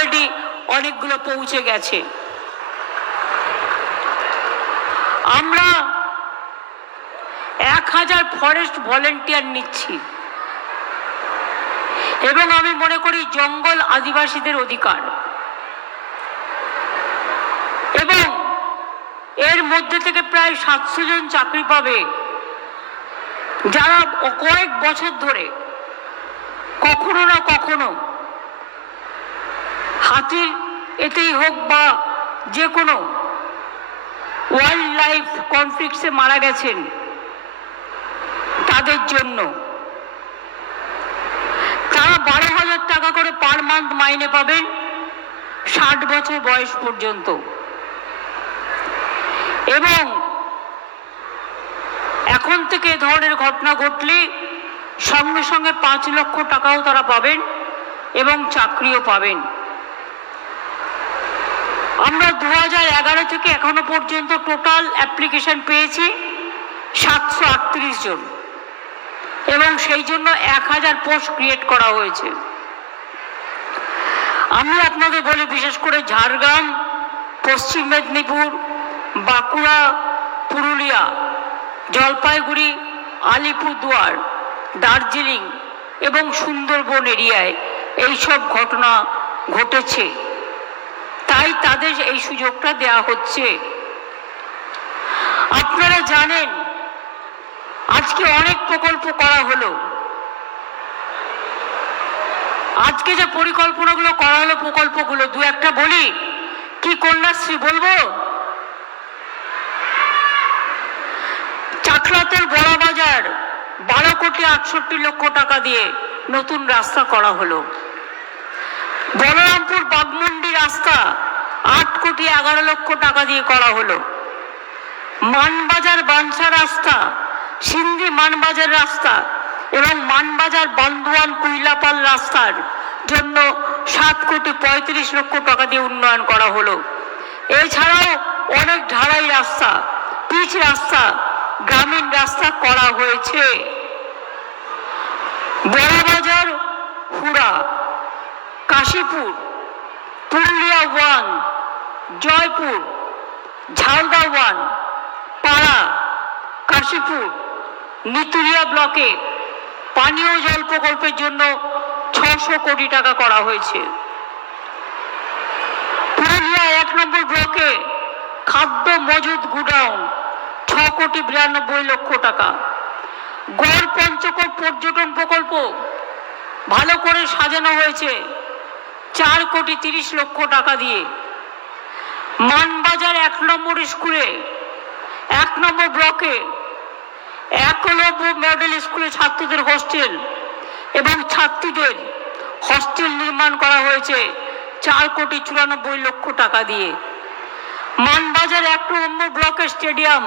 Already অনেকগুলো পৌঁছে গেছে। আমরা 1000 ফরেস্ট ভলেন্টিয়ার নিচ্ছি এবং আমি মনে করি জঙ্গল আদিবাসীদের অধিকার, এবং এর মধ্যে থেকে প্রায় 700 জন চাকরি পাবে যারা কয়েক বছর ধরে কখনো না কখনো হাতির এতেই হোক বা যে কোনো ওয়াইল্ড লাইফ কনফ্লিক্টসে মারা গেছেন। তাদের জন্য তারা 12,000 টাকা করে পার মান্থ মাইনে পাবেন 60 বছর বয়স পর্যন্ত, এবং এখন থেকে এ ধরনের ঘটনা ঘটলে সঙ্গে সঙ্গে 5 লক্ষ টাকাও তারা পাবেন এবং চাকরিও পাবেন। আমরা 2011 থেকে এখনো পর্যন্ত টোটাল অ্যাপ্লিকেশন পেয়েছি 738 জন, এবং সেই জন্য 1000 পোস্ট ক্রিয়েট করা হয়েছে। আমি আপনাদের বলি, বিশেষ করে ঝাড়গ্রাম, পশ্চিম মেদিনীপুর, বাঁকুড়া, পুরুলিয়া, জলপাইগুড়ি, আলিপুরদুয়ার, দার্জিলিং এবং সুন্দরবন এরিয়ায় এইসব ঘটনা ঘটেছে, তাই তাদের এই সুযোগটা দেওয়া হচ্ছে। আপনারা জানেন আজকে অনেক প্রকল্প করা হলো। আজকে যে পরিকল্পনাগুলো করা হলো, প্রকল্পগুলো দু একটা বলি। কি কন্যাশ্রী বলবো? চাকলাতের বড় বাজার 12 কোটি 68 লক্ষ টাকা দিয়ে নতুন রাস্তা করা হলো। বলরামপুর বাগমুন্ডি রাস্তা 8 কোটি 11 লক্ষ টাকা দিয়ে করা হলো। মানবাজার বাঞ্ছা রাস্তা, সিন্ধি মানবাজার রাস্তা এবং মানবাজার বান্দোয়ান কুইলাপাল রাস্তার জন্য 7 কোটি 35 লক্ষ টাকা দিয়ে উন্নয়ন করা হলো। এছাড়াও অনেক ঢালাই রাস্তা, পিচ রাস্তা, গ্রামীণ রাস্তা করা হয়েছে। বড়বাজার, হুড়া, কাশীপুর, পুরুলিয়া 1, জয়পুর, ঝালদা 1, পাড়া, কাশীপুর, নিতুরিয়া ব্লকে পানীয় জল প্রকল্পের জন্য 600 কোটি টাকা করা হয়েছে। পুরুলিয়া 1 নম্বর ব্লকে খাদ্য মজুদ গুডাউন 6 কোটি 92 লক্ষ টাকা। গড় পঞ্চকোট পর্যটন প্রকল্প ভালো করে সাজানো হয়েছে 4 কোটি 30 লক্ষ টাকা দিয়ে। মানবাজার 1 নম্বর স্কুলে 1 নম্বর ব্লকে একলব্য মডেল স্কুলে ছাত্রদের হোস্টেল এবং ছাত্রীদের হস্টেল নির্মাণ করা হয়েছে 4 কোটি 94 লক্ষ টাকা দিয়ে। মানবাজার 1 নম্বর ব্লকের স্টেডিয়াম